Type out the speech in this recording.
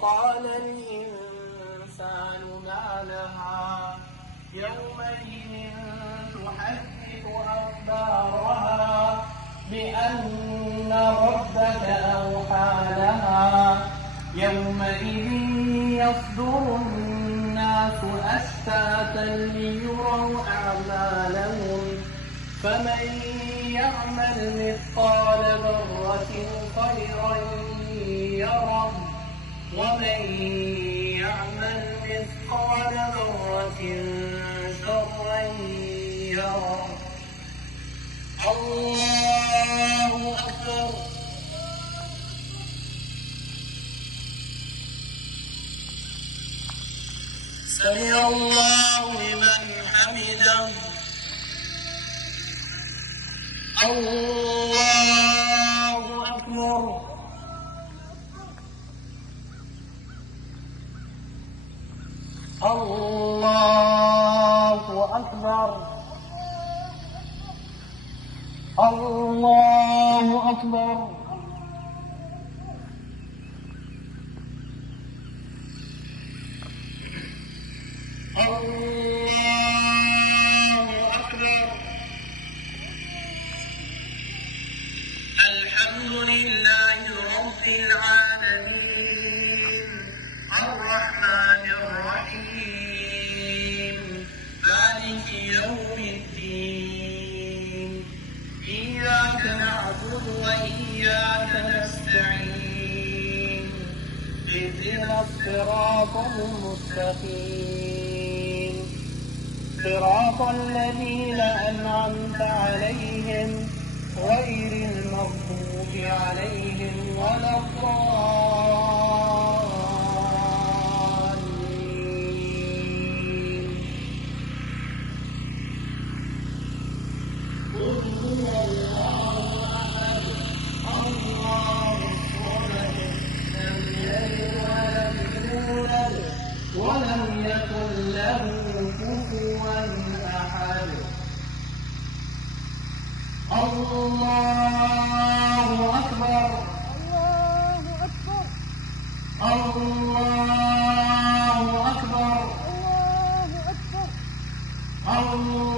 وقال الإنسان ما لها يومئذ تحدث أخبارها بأن ربك أوحى لها يومئذ يصدر الناس أشتاتا ليروا أعمالهم فمن يعمل مثقال ذرة خيرا يره ومن يعمل مثقال ذرة شرا يره. الله أكبر. سمع الله لمن حمده. الله أكبر. الله أكبر. الله أكبر. الله أكبر. الحمد لله رب العالمين الرحمن الرحيم مالك يوم الدين إياك نعبد وإياك نستعين اهدنا الصراط المستقيم صراط الذين أنعمت عليهم غير المغضوب عليهم ولا الضالين. قل هو الله أحد الله الصمد لم يلد ولم يولد ولم يكن له كفوا أحد. الله أكبر. الله أكبر. الله أكبر. الله أكبر. الله